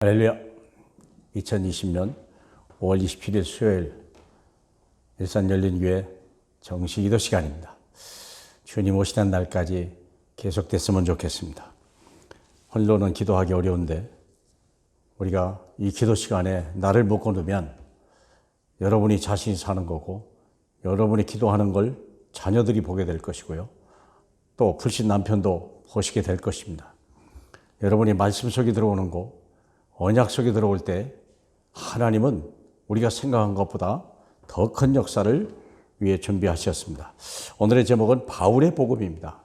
할렐루야. 2020년 5월 27일 수요일 일산 열린교회 정시기도 시간입니다. 주님 오시는 날까지 계속됐으면 좋겠습니다. 홀로는 기도하기 어려운데 우리가 이 기도 시간에 나를 묶어 두면 여러분이 자신이 사는 거고, 여러분이 기도하는 걸 자녀들이 보게 될 것이고요, 또 불신 남편도 보시게 될 것입니다. 여러분이 말씀 속에 들어오는 거, 언약 속에 들어올 때 하나님은 우리가 생각한 것보다 더 큰 역사를 위해 준비하셨습니다. 오늘의 제목은 바울의 복음입니다.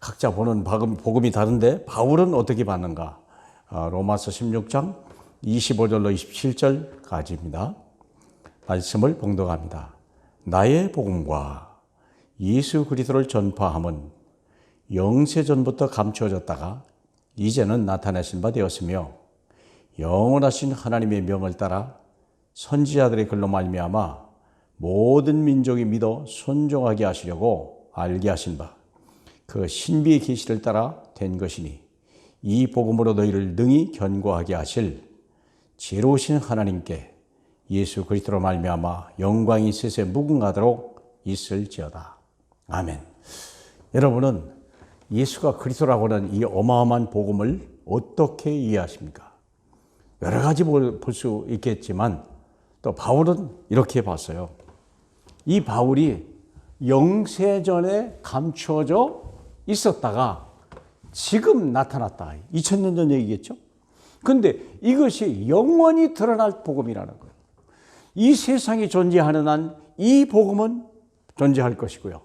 각자 보는 복음이 다른데 바울은 어떻게 받는가? 로마서 16장 25절로 27절까지입니다. 말씀을 봉독합니다. 나의 복음과 예수 그리스도를 전파함은 영세전부터 감추어졌다가 이제는 나타내신 바 되었으며, 영원하신 하나님의 명을 따라 선지자들의 글로 말미암아 모든 민족이 믿어 순종하게 하시려고 알게 하신 바, 그 신비의 계시를 따라 된 것이니, 이 복음으로 너희를 능히 견고하게 하실 지혜로우신 하나님께 예수 그리스도로 말미암아 영광이 세세 무궁하도록 있을지어다. 아멘. 여러분은 예수가 그리스도라고 하는 이 어마어마한 복음을 어떻게 이해하십니까? 여러 가지 볼 수 있겠지만 또 바울은 이렇게 봤어요. 이 바울이 영세전에 감추어져 있었다가 지금 나타났다. 2000년 전 얘기겠죠? 그런데 이것이 영원히 드러날 복음이라는 거예요. 이 세상이 존재하는 한 이 복음은 존재할 것이고요,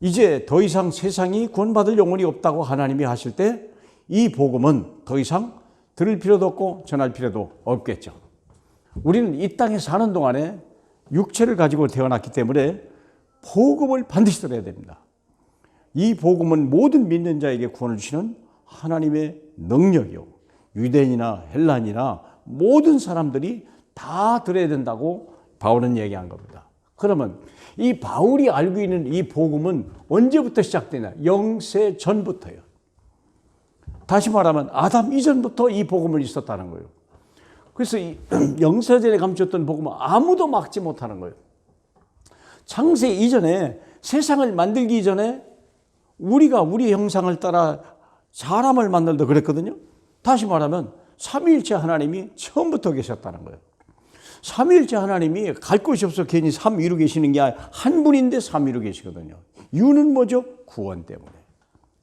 이제 더 이상 세상이 구원받을 영혼이 없다고 하나님이 하실 때 이 복음은 더 이상 들을 필요도 없고 전할 필요도 없겠죠. 우리는 이 땅에 사는 동안에 육체를 가지고 태어났기 때문에 복음을 반드시 들어야 됩니다. 이 복음은 모든 믿는 자에게 구원을 주시는 하나님의 능력이요, 유대인이나 헬란이나 모든 사람들이 다 들어야 된다고 바울은 얘기한 겁니다. 그러면 이 바울이 알고 있는 이 복음은 언제부터 시작되냐? 영세 전부터요. 다시 말하면 아담 이전부터 이 복음을 있었다는 거예요. 그래서 이 영세전에 감췄던 복음은 아무도 막지 못하는 거예요. 창세 이전에, 세상을 만들기 이전에 우리가 우리 형상을 따라 사람을 만들다 그랬거든요. 다시 말하면 삼위일체 하나님이 처음부터 계셨다는 거예요. 삼위일체 하나님이 갈 곳이 없어 괜히 삼위로 계시는 게 아니라 한 분인데 삼위로 계시거든요. 이유는 뭐죠? 구원 때문에.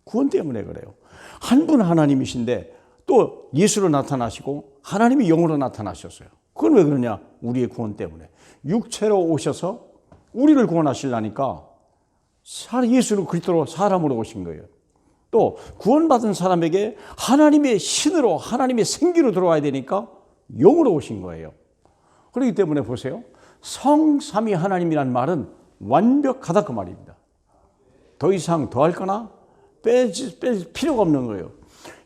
구원 때문에 그래요. 한 분 하나님이신데 또 예수로 나타나시고 하나님이 영으로 나타나셨어요. 그건 왜 그러냐? 우리의 구원 때문에. 육체로 오셔서 우리를 구원하시려니까 예수로 그리스도로 사람으로 오신 거예요. 또 구원받은 사람에게 하나님의 신으로, 하나님의 생기로 들어와야 되니까 영으로 오신 거예요. 그렇기 때문에 보세요. 성삼위 하나님이란 말은 완벽하다 그 말입니다. 더 이상 더할 거나 뺄 필요가 없는 거예요.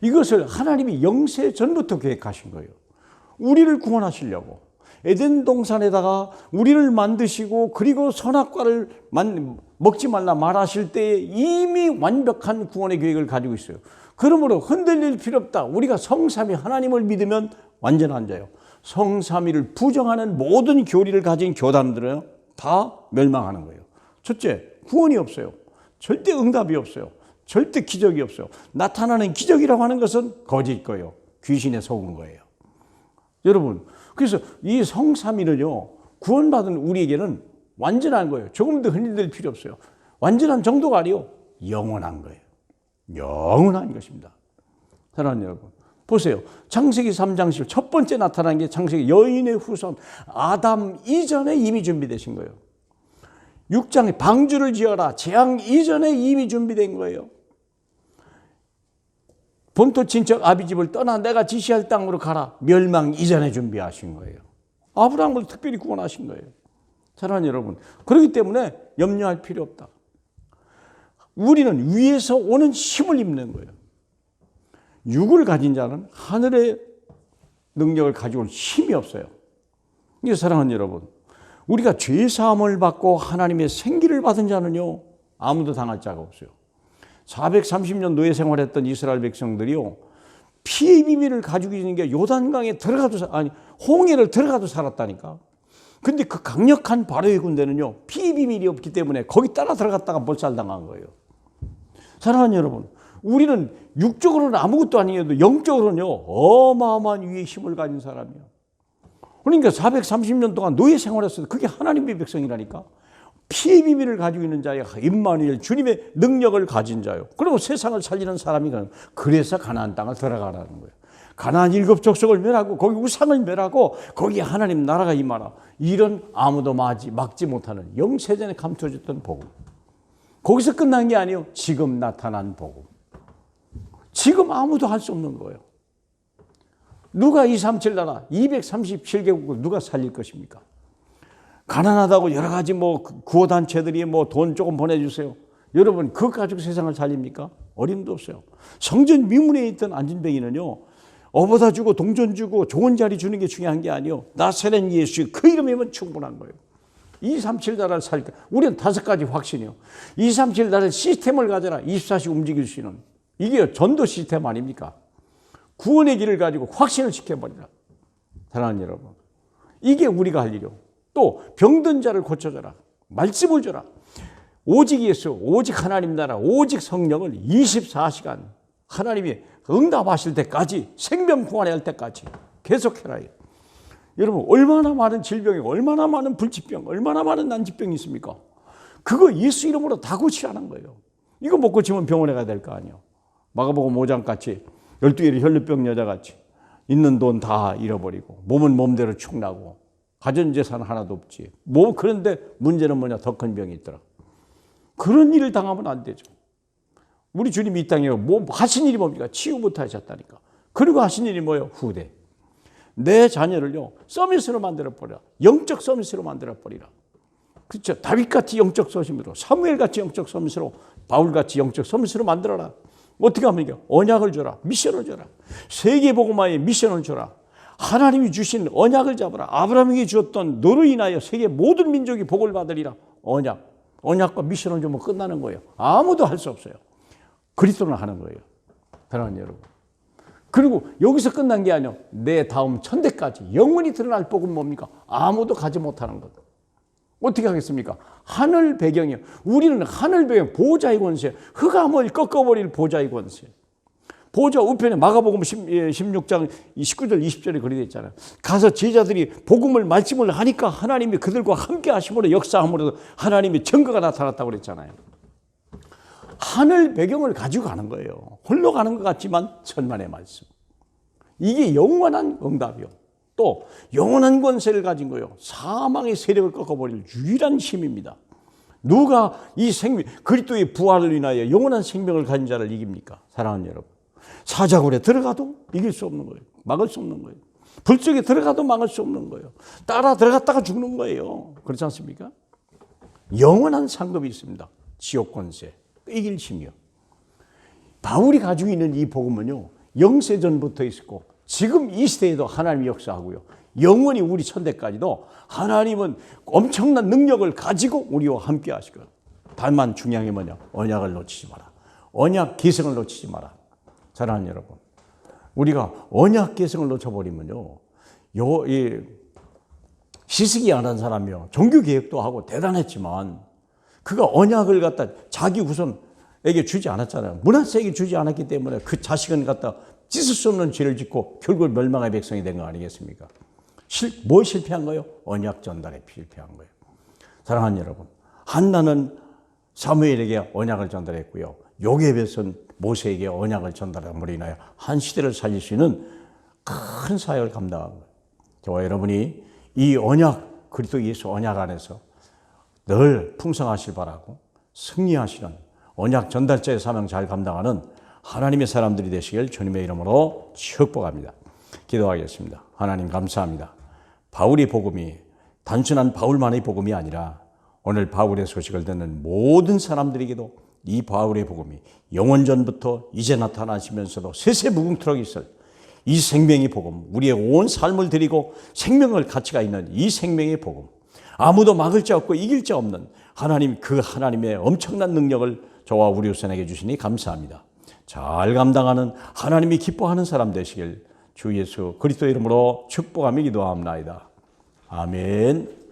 이것을 하나님이 영세 전부터 계획하신 거예요. 우리를 구원하시려고 에덴 동산에다가 우리를 만드시고, 그리고 선악과를 먹지 말라 말하실 때 이미 완벽한 구원의 계획을 가지고 있어요. 그러므로 흔들릴 필요 없다. 우리가 성삼위 하나님을 믿으면 완전한 자예요. 성삼위를 부정하는 모든 교리를 가진 교단들은 다 멸망하는 거예요. 첫째, 구원이 없어요. 절대 응답이 없어요. 절대 기적이 없어요. 나타나는 기적이라고 하는 것은 거짓 거예요. 귀신에 속은 거예요. 여러분, 그래서 이 성삼위는요, 구원받은 우리에게는 완전한 거예요. 조금 더 흔들릴 필요 없어요. 완전한 정도가 아니요, 영원한 거예요. 영원한 것입니다. 사랑하는 여러분, 보세요. 창세기 3장 10, 첫 번째 나타난 게 창세기 여인의 후손, 아담 이전에 이미 준비되신 거예요. 6장에 방주를 지어라, 재앙 이전에 이미 준비된 거예요. 본토 친척 아비 집을 떠나 내가 지시할 땅으로 가라, 멸망 이전에 준비하신 거예요. 아브라함을 특별히 구원하신 거예요. 사랑하는 여러분, 그렇기 때문에 염려할 필요 없다. 우리는 위에서 오는 힘을 입는 거예요. 육을 가진 자는 하늘의 능력을 가지고 올 힘이 없어요. 그래서 사랑하는 여러분, 우리가 죄사함을 받고 하나님의 생기를 받은 자는요, 아무도 당할 자가 없어요. 430년 노예 생활했던 이스라엘 백성들이요, 피의 비밀을 가지고 있는 게 요단강에 들어가도 아니 홍해를 들어가도 살았다니까. 근데 그 강력한 바로의 군대는요 피의 비밀이 없기 때문에 거기 따라 들어갔다가 몰살당한 거예요. 사랑하는 여러분, 우리는 육적으로는 아무것도 아니어도 영적으로는요 어마어마한 위의 힘을 가진 사람이에요. 그러니까 430년 동안 노예 생활했어도 그게 하나님의 백성이라니까. 피의 비밀을 가지고 있는 자야 임마누엘, 주님의 능력을 가진 자요. 그리고 세상을 살리는 사람이 그래서 가나안 땅을 들어가라는 거예요. 가나안 7 족속을 멸하고 거기 우상을 멸하고 거기에 하나님 나라가 임하라. 이런 아무도 막지 못하는 영세전에 감춰졌던 복음. 거기서 끝난 게 아니에요. 지금 나타난 복음. 지금 아무도 할 수 없는 거예요. 누가 237 나라 237개국을 누가 살릴 것입니까? 가난하다고 여러 가지 구호단체들이 돈 조금 보내주세요. 여러분 그것 가지고 세상을 살립니까? 어림도 없어요. 성전 미문에 있던 안진뱅이는요 어보다 주고 동전 주고 좋은 자리 주는 게 중요한 게 아니에요. 나사렛 예수 그 이름이면 충분한 거예요. 237 나라를 살까? 우리는 5가지 확신이요. 237 나라를 시스템을 가져라. 24시 움직일 수 있는. 이게 전도 시스템 아닙니까? 구원의 길을 가지고 확신을 시켜버리라. 사랑하는 여러분, 이게 우리가 할 일이요. 또 병든 자를 고쳐줘라. 말씀을 줘라. 오직 예수, 오직 하나님 나라, 오직 성령을 24시간 하나님이 응답하실 때까지, 생명 구원할 때까지 계속해라. 여러분 얼마나 많은 질병이, 얼마나 많은 불치병, 얼마나 많은 난치병이 있습니까? 그거 예수 이름으로 다 고치라는 거예요. 이거 못 고치면 병원에 가야 될 거 아니에요. 마가복음 5장같이 12일의 혈루병 여자같이 있는 돈 다 잃어버리고 몸은 몸대로 축나고 가전재산 하나도 없지. 그런데 문제는 뭐냐? 더 큰 병이 있더라. 그런 일을 당하면 안 되죠. 우리 주님이 이 땅에 하신 일이 뭡니까? 치유부터 하셨다니까. 그리고 하신 일이 뭐예요? 후대. 내 자녀를요 서밋으로 만들어버리라. 영적 서밋으로 만들어버리라. 그렇죠. 다윗같이 영적 서밋으로, 사무엘같이 영적 서밋으로, 바울같이 영적 서밋으로 만들어라. 어떻게 하면 이겨? 언약을 줘라. 미션을 줘라. 세계복음화의 미션을 줘라. 하나님이 주신 언약을 잡아라. 아브라함에게 주었던 너로 인하여 세계 모든 민족이 복을 받으리라. 언약과 미션을 주면 끝나는 거예요. 아무도 할 수 없어요. 그리스도는 하는 거예요. 사랑하는 여러분. 그리고 여기서 끝난 게 아니에요. 내 다음 천대까지 영원히 드러날 복은 뭡니까? 아무도 가지 못하는 것. 어떻게 하겠습니까? 하늘 배경이에요. 우리는 하늘 배경, 보좌의 권세, 흑암을 꺾어버릴 보좌의 권세. 보좌 우편에 마가복음 16장 19절 20절에 그리 되어 있잖아요. 가서 제자들이 복음을 말씀을 하니까 하나님이 그들과 함께 하심으로 역사함으로 하나님의 증거가 나타났다고 그랬잖아요. 하늘 배경을 가지고 가는 거예요. 홀로 가는 것 같지만 천만의 말씀. 이게 영원한 응답이요. 또 영원한 권세를 가진 거예요. 사망의 세력을 꺾어버릴 유일한 힘입니다. 누가 이 그리스도의 부활을 인하여 영원한 생명을 가진 자를 이깁니까? 사랑하는 여러분. 사자굴에 들어가도 이길 수 없는 거예요. 막을 수 없는 거예요. 불 속에 들어가도 막을 수 없는 거예요. 따라 들어갔다가 죽는 거예요. 그렇지 않습니까? 영원한 상급이 있습니다. 지옥 권세, 이길 힘이요. 바울이 가지고 있는 이 복음은요, 영세전부터 있었고 지금 이 시대에도 하나님이 역사하고요. 영원히 우리 천대까지도 하나님은 엄청난 능력을 가지고 우리와 함께 하실 거예요. 다만 중요한 게 뭐냐? 언약을 놓치지 마라. 언약 계승을 놓치지 마라. 사랑하는 여러분, 우리가 언약 계승을 놓쳐버리면요, 시스기 안 한 사람이요, 종교개혁도 하고 대단했지만 그가 언약을 갖다 자기 후손에게 주지 않았잖아요. 문하세에게 주지 않았기 때문에 그 자식은 갖다 찢을 수 없는 죄를 짓고 결국 멸망의 백성이 된 거 아니겠습니까? 뭐 실패한 거예요? 언약 전달에 실패한 거예요. 사랑하는 여러분, 한나는 사무엘에게 언약을 전달했고요. 요게벳은 모세에게 언약을 전달함으로 인하여 한 시대를 살릴 수 있는 큰 사역을 감당한 거예요. 저와 여러분이 이 언약, 그리스도 예수 언약 안에서 늘 풍성하실 바라고 승리하시는 언약 전달자의 사명 잘 감당하는 하나님의 사람들이 되시길 주님의 이름으로 축복합니다. 기도하겠습니다. 하나님 감사합니다. 바울의 복음이 단순한 바울만의 복음이 아니라 오늘 바울의 소식을 듣는 모든 사람들에게도 이 바울의 복음이 영원전부터 이제 나타나시면서도 세세무궁토록 있을 이 생명의 복음, 우리의 온 삶을 드리고 생명을 가치가 있는 이 생명의 복음, 아무도 막을 자 없고 이길 자 없는 하나님, 그 하나님의 엄청난 능력을 저와 우리 후손에게 주시니 감사합니다. 잘 감당하는 하나님이 기뻐하는 사람 되시길 주 예수 그리스도 이름으로 축복하며 기도합니다. 아멘.